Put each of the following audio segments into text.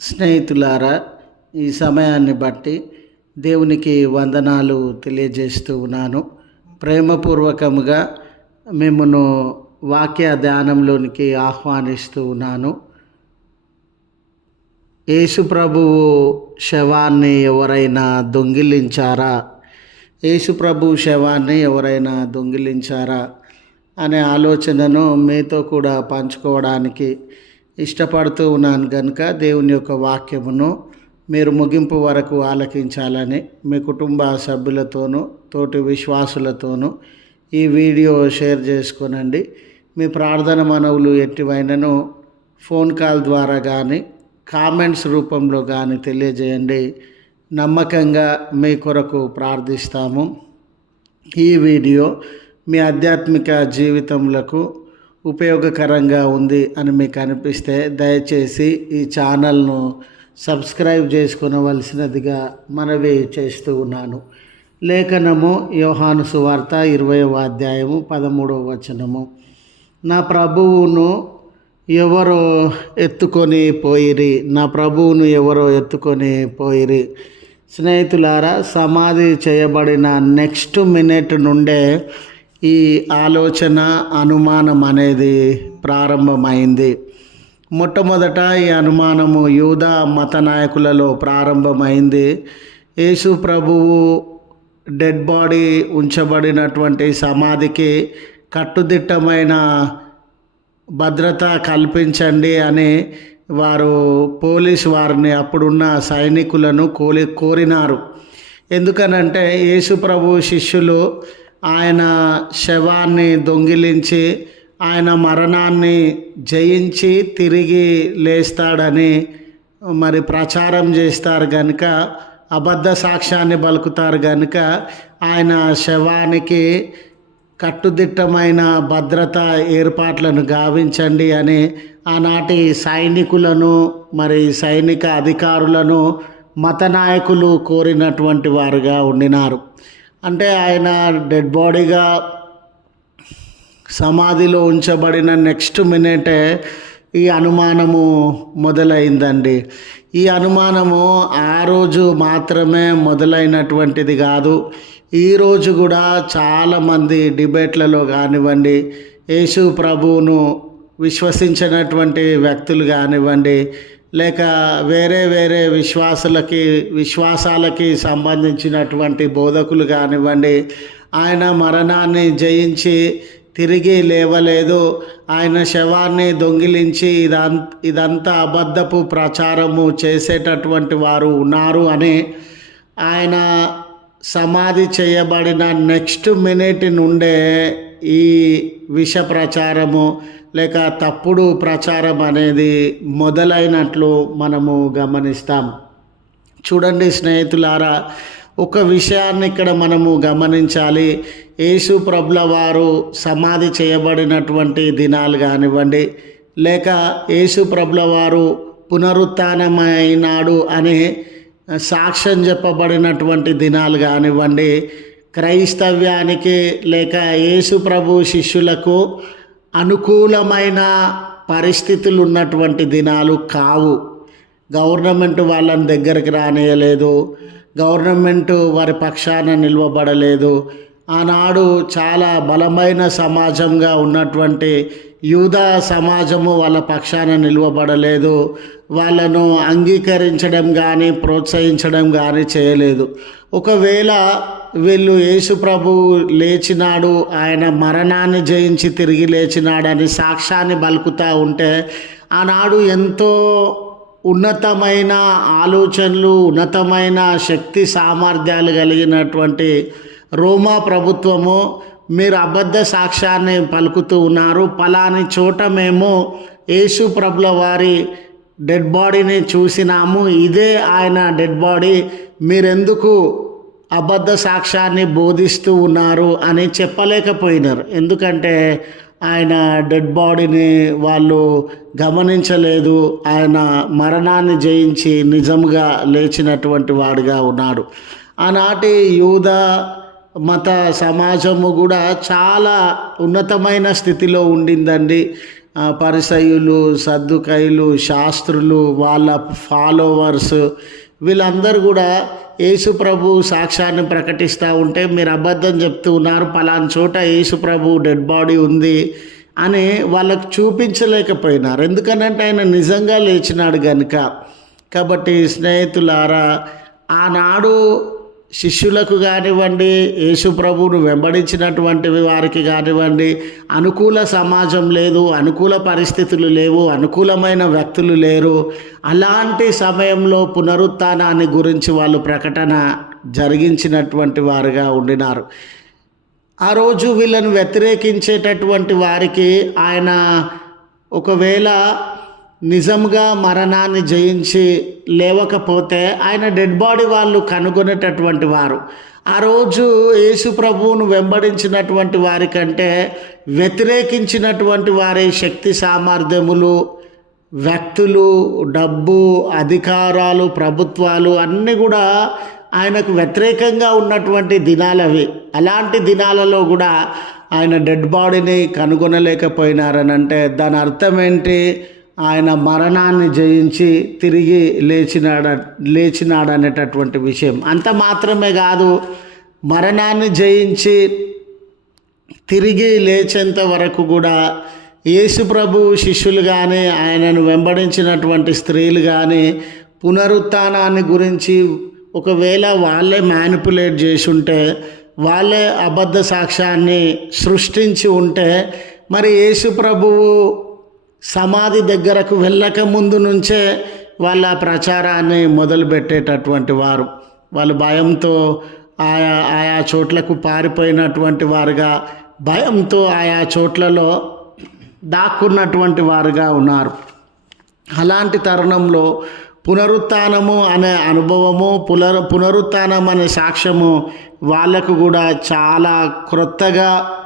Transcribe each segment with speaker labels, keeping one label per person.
Speaker 1: స్నేహితులారా ఈ సమయాన్ని బట్టి దేవునికి వందనాలు తెలియజేస్తూ ఉన్నాను. ప్రేమపూర్వకముగా మిమ్మను వాక్య ధ్యానంలోనికి ఆహ్వానిస్తూ ఉన్నాను. యేసు ప్రభువు శవాన్ని ఎవరైనా దొంగిలించారా? యేసు ప్రభు శవాన్ని ఎవరైనా దొంగిలించారా? అనే ఆలోచనను మీతో కూడా పంచుకోవడానికి ఇష్టపడుతూ ఉన్నాను కనుక దేవుని యొక్క వాక్యమును మీరు ముగింపు వరకు ఆలకించాలని మీ కుటుంబ సభ్యులతోనూ తోటి విశ్వాసులతోనూ ఈ వీడియో షేర్ చేసుకోనండి. మీ ప్రార్థన మనవులు ఎట్టివైనను ఫోన్ కాల్ ద్వారా కానీ కామెంట్స్ రూపంలో కానీ తెలియజేయండి. నమ్మకంగా మీ కొరకు ప్రార్థిస్తాము. ఈ వీడియో మీ ఆధ్యాత్మిక జీవితములకు ఉపయోగకరంగా ఉంది అని మీకు అనిపిస్తే దయచేసి ఈ ఛానల్ను సబ్స్క్రైబ్ చేసుకునవలసినదిగా మనవి చేస్తూ ఉన్నాను. లేఖనము యోహాను సువార్త ఇరవయవ అధ్యాయము పదమూడవ వచనము. నా ప్రభువును ఎవరో ఎత్తుకొని పోయిరి. నా ప్రభువును ఎవరో ఎత్తుకొని పోయిరి. స్నేహితులారా సమాధి చేయబడిన నెక్స్ట్ మినిట్ నుండే ఈ ఆలోచన అనుమానం అనేది ప్రారంభమైంది. మొట్టమొదట ఈ అనుమానము యూదా మత నాయకులలో ప్రారంభమైంది. యేసు ప్రభువు డెడ్ బాడీ ఉంచబడినటువంటి సమాధికి కట్టుదిట్టమైన భద్రత కల్పించండి అని వారు పోలీస్ వారిని అప్పుడున్న సైనికులను కోలి కోరినారు. ఎందుకనంటే యేసు ప్రభు శిష్యులు ఆయన శవాన్ని దొంగిలించి ఆయన మరణాన్ని జయించి తిరిగి లేస్తాడని మరి ప్రచారం చేస్తారు కనుక అబద్ధ సాక్ష్యాన్ని పలుకుతారు కనుక ఆయన శవానికి కట్టుదిట్టమైన భద్రత ఏర్పాట్లను గావించండి అని ఆనాటి సైనికులను మరి సైనిక అధికారులను మత నాయకులు కోరినటువంటి వారుగా ఉండినారు. అంటే ఆయన డెడ్ బాడీగా సమాధిలో ఉంచబడిన నెక్స్ట్ మినిటే ఈ అనుమానము మొదలైందండి. ఈ అనుమానము ఆ రోజు మాత్రమే మొదలైనటువంటిది కాదు. ఈరోజు కూడా చాలామంది డిబేట్లలో కానివ్వండి యేసు ప్రభువును విశ్వసించినటువంటి వ్యక్తులు కానివ్వండి లేక వేరే వేరే విశ్వాసులకి విశ్వాసాలకి సంబంధించినటువంటి బోధకులు కానివ్వండి ఆయన మరణాన్ని జయించి తిరిగి లేవలేదు ఆయన శవాన్ని దొంగిలించి ఇదం ఇదంతా అబద్ధపు ప్రచారము చేసేటటువంటి వారు ఉన్నారు అని ఆయన సమాధి చేయబడిన నెక్స్ట్ మినిట్ నుండే ఈ విష ప్రచారము లేక తప్పుడు ప్రచారం అనేది మొదలైనట్లు మనము గమనిస్తాం. చూడండి స్నేహితులారా ఒక విషయాన్ని ఇక్కడ మనము గమనించాలి. యేసు ప్రభుల వారు సమాధి చేయబడినటువంటి దినాలు కానివ్వండి లేక యేసు ప్రభుల వారు పునరుత్నమైనాడు అనే సాక్ష్యం చెప్పబడినటువంటి దినాలు కానివ్వండి క్రైస్తవ్యానికి లేక యేసు ప్రభు శిష్యులకు అనుకూలమైన పరిస్థితులు ఉన్నటువంటి దినాలు కావు. గవర్నమెంట్ వాళ్ళని దగ్గరికి రానియలేదు. గవర్నమెంట్ వారి పక్షాన నిలవబడలేదు. ఆనాడు చాలా బలమైన సమాజంగా ఉన్నటువంటి యూదా సమాజము వాళ్ళ పక్షాన నిలువబడలేదు. వాళ్ళను అంగీకరించడం కానీ ప్రోత్సహించడం కానీ చేయలేదు. ఒకవేళ వీళ్ళు యేసుప్రభు లేచినాడు ఆయన మరణాన్ని జయించి తిరిగి లేచినాడని సాక్ష్యాన్ని బలుకుతూ ఉంటే ఆనాడు ఎంతో ఉన్నతమైన ఆలోచనలు ఉన్నతమైన శక్తి సామర్థ్యాలు కలిగినటువంటి రోమా ప్రభుత్వము మీరు అబద్ధ సాక్ష్యాన్ని పలుకుతూ ఉన్నారు. పలాని చోట మేము యేసు ప్రభుల వారి డెడ్ బాడీని చూసినాము. ఇదే ఆయన డెడ్ బాడీ. మీరెందుకు అబద్ధ సాక్ష్యాన్ని బోధిస్తూ ఉన్నారు అని చెప్పలేకపోయినారు. ఎందుకంటే ఆయన డెడ్ బాడీని వాళ్ళు గమనించలేదు. ఆయన మరణాన్ని జయించి నిజంగా లేచినటువంటి వాడిగా ఉన్నాడు. ఆనాటి యూదా మత సమాజము కూడా చాలా ఉన్నతమైన స్థితిలో ఉండిందండి. పరిసయులు సర్దుకైలు శాస్త్రులు వాళ్ళ ఫాలోవర్స్ వీళ్ళందరూ కూడా యేసు ప్రభు సాక్ష్యాన్ని ప్రకటిస్తూ ఉంటే మీరు అబద్ధం చెప్తూ ఉన్నారు పలానా చోట యేసు ప్రభు డెడ్ బాడీ ఉంది అని వాళ్ళకు చూపించలేకపోయినారు. ఎందుకనంటే ఆయన నిజంగా లేచినాడు కనుక కాబట్టి స్నేహితులారా ఆనాడు శిష్యులకు కానివ్వండి యేసు ప్రభువును వెంబడించినటువంటి వారికి కానివ్వండి అనుకూల సమాజం లేదు అనుకూల పరిస్థితులు లేవు అనుకూలమైన వ్యక్తులు లేరు. అలాంటి సమయంలో పునరుత్నాన్ని గురించి వాళ్ళు ప్రకటన జరిగించినటువంటి వారుగా ఉండినారు. ఆ రోజు వీళ్ళను వ్యతిరేకించేటటువంటి వారికి ఆయన ఒకవేళ నిజంగా మరణాన్ని జయించి లేవకపోతే ఆయన డెడ్ బాడీ వాళ్ళు కనుగొనేటటువంటి వారు. ఆ రోజు యేసు ప్రభువును వెంబడించినటువంటి వారికంటే వ్యతిరేకించినటువంటి వారి శక్తి సామర్థ్యములు వ్యక్తులు డబ్బు అధికారాలు ప్రభుత్వాలు అన్నీ కూడా ఆయనకు వ్యతిరేకంగా ఉన్నటువంటి దినాలవి అలాంటి దినాలలో కూడా ఆయన డెడ్ బాడీని కనుగొనలేకపోయినారనంటే దాని అర్థం ఏంటి? ఆయన మరణాన్ని జయించి తిరిగి లేచినాడ లేచినాడనేటటువంటి విషయం. అంత మాత్రమే కాదు మరణాన్ని జయించి తిరిగి లేచేంత వరకు కూడా యేసుప్రభు శిష్యులు కానీ ఆయనను వెంబడించినటువంటి స్త్రీలు కానీ పునరుత్నాన్ని గురించి ఒకవేళ వాళ్ళే మ్యానిపులేట్ చేసి ఉంటే వాళ్ళే అబద్ధ సాక్ష్యాన్ని సృష్టించి ఉంటే మరి యేసు ప్రభువు సమాధి దగ్గరకు వెళ్ళక ముందు నుంచే వాళ్ళ ప్రచారాన్ని మొదలుపెట్టేటటువంటి వారు. వాళ్ళు భయంతో ఆయా ఆయా చోట్లకు పారిపోయినటువంటి వారుగా భయంతో ఆయా చోట్లలో దాక్కున్నటువంటి వారుగా ఉన్నారు. అలాంటి తరుణంలో పునరుత్నము అనే అనుభవము పునరు పునరుత్నం అనే సాక్ష్యము వాళ్ళకు కూడా చాలా క్రొత్తగా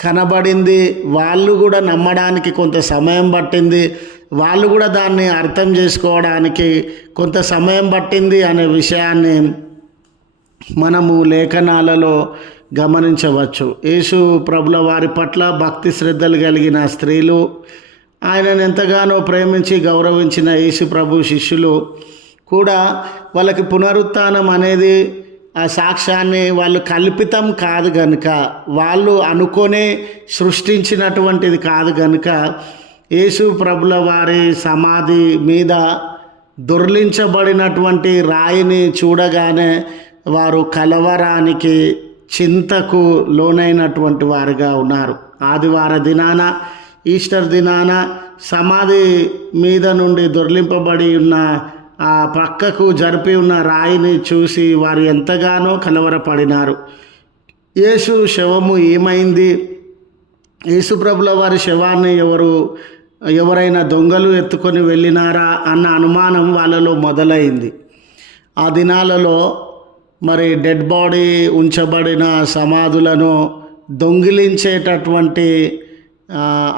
Speaker 1: కనబడింది. వాళ్ళు కూడా నమ్మడానికి కొంత సమయం పట్టింది. వాళ్ళు కూడా దాన్ని అర్థం చేసుకోవడానికి కొంత సమయం పట్టింది అనే విషయాన్ని మనము లేఖనాలలో గమనించవచ్చు. యేసు ప్రభుల వారి పట్ల భక్తి శ్రద్ధలు కలిగిన స్త్రీలు ఆయనను ఎంతగానో ప్రేమించి గౌరవించిన యేసు ప్రభు శిష్యులు కూడా వాళ్ళకి పునరుత్థానం అనేది ఆ సాక్ష్యాన్ని వాళ్ళు కల్పితం కాదు గనుక వాళ్ళు అనుకునే సృష్టించినటువంటిది కాదు గనుక యేసు ప్రభుల వారి సమాధి మీద దొర్లించబడినటువంటి రాయిని చూడగానే వారు కలవరానికి చింతకు లోనైనటువంటి వారుగా ఉన్నారు. ఆదివార దినాన ఈస్టర్ దినాన సమాధి మీద నుండి దొర్లింపబడి ఉన్న ఆ పక్కకు జరిపి ఉన్న రాయిని చూసి వారు ఎంతగానో కలవరపడినారు. యేసు శవము ఏమైంది? యేసుప్రభుల వారి శవాన్ని ఎవరు ఎవరైనా దొంగలు ఎత్తుకొని వెళ్ళినారా అన్న అనుమానం వాళ్ళలో మొదలైంది. ఆ దినాలలో మరి డెడ్ బాడీ ఉంచబడిన సమాధులను దొంగిలించేటటువంటి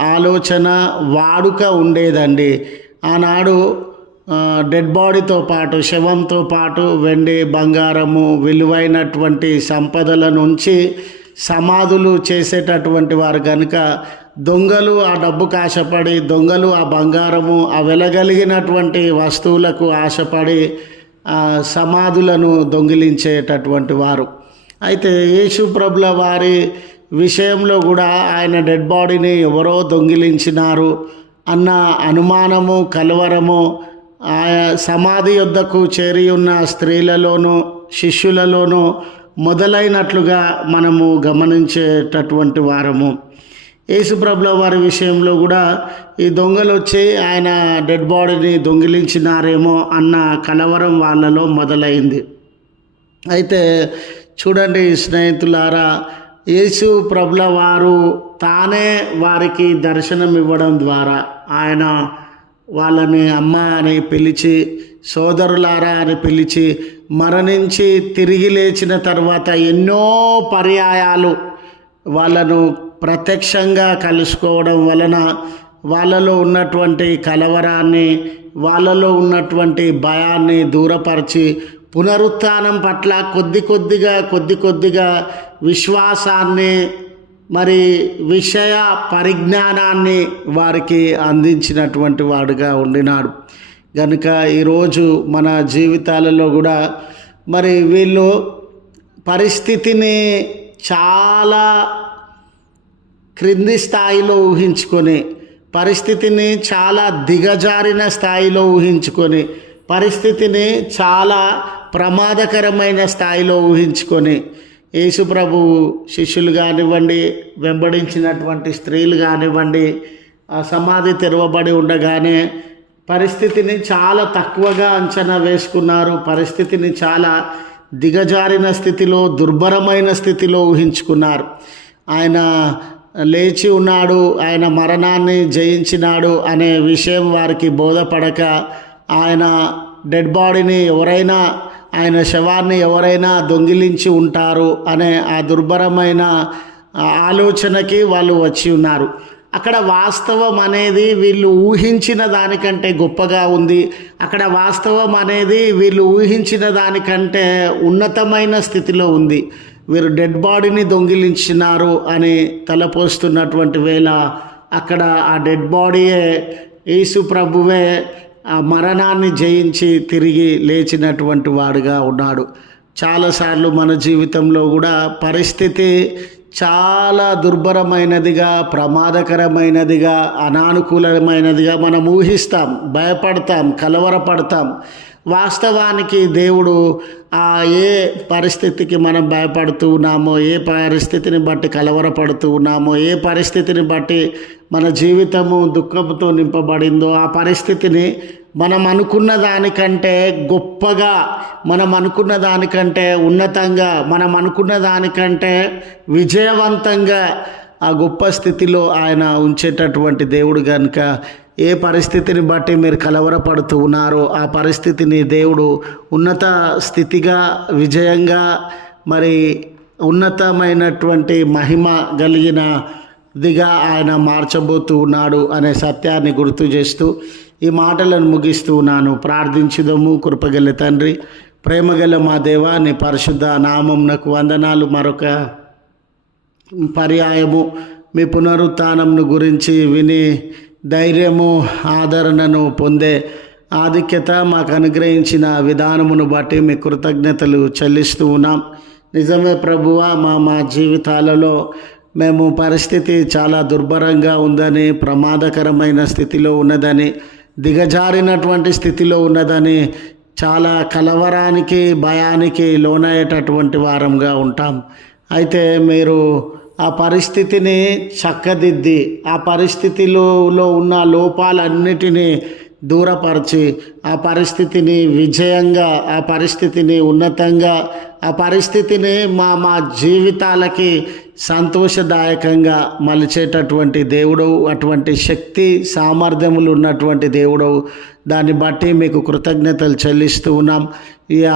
Speaker 1: ఆలోచన వాడుక ఉండేదండి. ఆనాడు డెడ్ బాడీతో పాటు శవంతో పాటు వెండి బంగారము విలువైనటువంటి సంపదల నుంచి సమాధులు చేసేటటువంటి వారు కనుక దొంగలు ఆ డబ్బుకు ఆశపడి దొంగలు ఆ బంగారము ఆ వెలగలిగినటువంటి వస్తువులకు ఆశపడి సమాధులను దొంగిలించేటటువంటి వారు. అయితే యేసు ప్రభుల వారి విషయంలో కూడా ఆయన డెడ్ బాడీని ఎవరో దొంగిలించినారు అన్న అనుమానము కలవరము సమాధి యొద్దకు చేరి ఉన్న స్త్రీలలోనూ శిష్యులలోనూ మొదలైనట్లుగా మనము గమనించేటటువంటి వారము. యేసుప్రభుల వారి విషయంలో కూడా ఈ దొంగలు వచ్చి ఆయన డెడ్ బాడీని దొంగిలించినారేమో అన్న కలవరం వాళ్ళలో మొదలైంది. అయితే చూడండి స్నేహితులారా యేసు ప్రభుల వారు తానే వారికి దర్శనం ఇవ్వడం ద్వారా ఆయన వాళ్ళని అమ్మ అని పిలిచి సోదరులారా అని పిలిచి మరణించి తిరిగి లేచిన తర్వాత ఎన్నో పర్యాయాలు వాళ్ళను ప్రత్యక్షంగా కలుసుకోవడం వలన వాళ్ళలో ఉన్నటువంటి కలవరాన్ని వాళ్ళలో ఉన్నటువంటి భయాన్ని దూరపరిచి పునరుత్నం పట్ల కొద్ది కొద్దిగా కొద్ది కొద్దిగా విశ్వాసాన్ని మరి విషయ పరిజ్ఞానాన్ని వారికి అందించినటువంటి వాడుగా ఉండినాడు. కనుక ఈరోజు మన జీవితాలలో కూడా మరి వీళ్ళు పరిస్థితిని చాలా క్రింది స్థాయిలో ఊహించుకొని పరిస్థితిని చాలా దిగజారిన స్థాయిలో ఊహించుకొని పరిస్థితిని చాలా ప్రమాదకరమైన స్థాయిలో ఊహించుకొని యేసుప్రభు శిష్యులు కానివ్వండి వెంబడించినటువంటి స్త్రీలు కానివ్వండి సమాధి తెరవబడి ఉండగానే పరిస్థితిని చాలా తక్కువగా అంచనా వేసుకున్నారు. పరిస్థితిని చాలా దిగజారిన స్థితిలో దుర్భరమైన స్థితిలో ఊహించుకున్నారు. ఆయన లేచి ఉన్నాడు ఆయన మరణాన్ని జయించినాడు అనే విషయం వారికి బోధపడక ఆయన డెడ్ బాడీని ఎవరైనా ఆయన శవాన్ని ఎవరైనా దొంగిలించి ఉంటారు అనే ఆ దుర్భరమైన ఆలోచనకి వాళ్ళు వచ్చి ఉన్నారు. అక్కడ వాస్తవం అనేది వీళ్ళు ఊహించిన దానికంటే గొప్పగా ఉంది. అక్కడ వాస్తవం అనేది వీళ్ళు ఊహించిన దానికంటే ఉన్నతమైన స్థితిలో ఉంది. వీరు డెడ్ బాడీని దొంగిలించినారు అని తలపోస్తున్నటువంటి వేళ అక్కడ ఆ డెడ్ బాడీయే యేసు ప్రభువే మరణాన్ని జయించి తిరిగి లేచినటువంటి వాడుగా ఉన్నాడు. చాలాసార్లు మన జీవితంలో కూడా పరిస్థితి చాలా దుర్భరమైనదిగా ప్రమాదకరమైనదిగా అనానుకూలమైనదిగా మనం ఊహిస్తాం భయపడతాం కలవరపడతాం. వాస్తవానికి దేవుడు ఆ ఏ పరిస్థితికి మనం భయపడుతూ ఉన్నామో ఏ పరిస్థితిని బట్టి కలవరపడుతూ ఉన్నామో ఏ పరిస్థితిని బట్టి మన జీవితము దుఃఖంతో నింపబడిందో ఆ పరిస్థితిని మనం అనుకున్న దానికంటే గొప్పగా మనం అనుకున్న దానికంటే ఉన్నతంగా మనం అనుకున్న దానికంటే విజయవంతంగా ఆ గొప్ప స్థితిలో ఆయన ఉంచేటటువంటి దేవుడు కనుక ఏ పరిస్థితిని బట్టి మీరు కలవరపడుతూ ఉన్నారో ఆ పరిస్థితిని దేవుడు ఉన్నత స్థితిగా విజయంగా మరి ఉన్నతమైనటువంటి మహిమ కలిగిన దిగా ఆయన మార్చబోతూ ఉన్నాడు అనే సత్యాన్ని గుర్తు చేస్తూ ఈ మాటలను ముగిస్తూ ఉన్నాను. ప్రార్థించుదము కృపగల తండ్రి. ప్రేమగల మా దేవా నీ పరిశుద్ధ నామంనకు వందనాలు. మరొక పర్యాయము మీ పునరుత్నంను గురించి విని ధైర్యము ఆదరణను పొందే ఆధిక్యత మాకు అనుగ్రహించిన విధానమును బట్టి మీ కృతజ్ఞతలు చెల్లిస్తూ ఉన్నాం. నిజమే ప్రభువ మా మా జీవితాలలో మేము పరిస్థితి చాలా దుర్భరంగా ఉందని ప్రమాదకరమైన స్థితిలో ఉన్నదని దిగజారినటువంటి స్థితిలో ఉన్నదని చాలా కలవరానికి భయానికి లోనయ్యేటటువంటి వారంగా ఉంటాం. అయితే మీరు ఆ పరిస్థితిని చక్కదిద్ది ఆ పరిస్థితిలో ఉన్న లోపాలన్నిటినీ దూరపరిచి ఆ పరిస్థితిని విజయంగా ఆ పరిస్థితిని ఉన్నతంగా ఆ పరిస్థితిని మా మా జీవితాలకి సంతోషదాయకంగా మలిచేటటువంటి దేవుడు అటువంటి శక్తి సామర్థ్యములు ఉన్నటువంటి దేవుడవు. దాన్ని బట్టి మీకు కృతజ్ఞతలు చెల్లిస్తూ ఉన్నాం. ఈ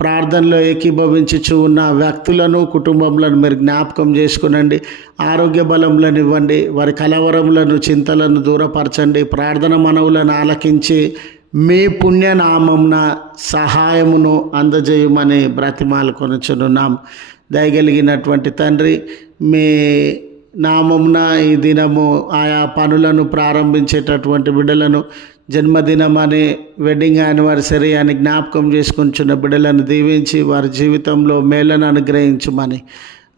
Speaker 1: ప్రార్థనలో ఏకీభవించుచు ఉన్న వ్యక్తులను కుటుంబంలను మీరు జ్ఞాపకం చేసుకునండి. ఆరోగ్య బలములను ఇవ్వండి. వారి కలవరములను చింతలను దూరపరచండి. ప్రార్థన మనవులను ఆలకించి మీ పుణ్యనామంన సహాయమును అందజేయమని బ్రతిమాలు కొనుచునున్నాం. దయగలిగినటువంటి తండ్రి మీ నామమున ఈ దినము ఆయా పనులను ప్రారంభించేటటువంటి బిడ్డలను జన్మదినం అని వెడ్డింగ్ యానివర్సరీ అని జ్ఞాపకం చేసుకుంటున్న బిడ్డలను దీవించి వారి జీవితంలో మేలను అనుగ్రహించమని.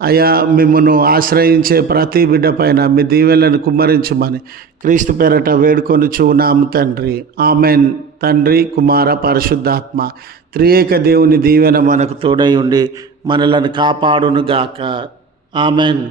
Speaker 1: అయా మిమ్మను ఆశ్రయించే ప్రతి బిడ్డ పైన మీ దీవెలను కుమ్మరించమని క్రీస్తు పేరట వేడుకొని చూనాము తండ్రి. ఆమెన్. తండ్రి కుమార పరిశుద్ధాత్మ త్రియేక దేవుని దీవెన మనకు తోడై ఉండి మనలను కాపాడునుగాక. ఆమెన్.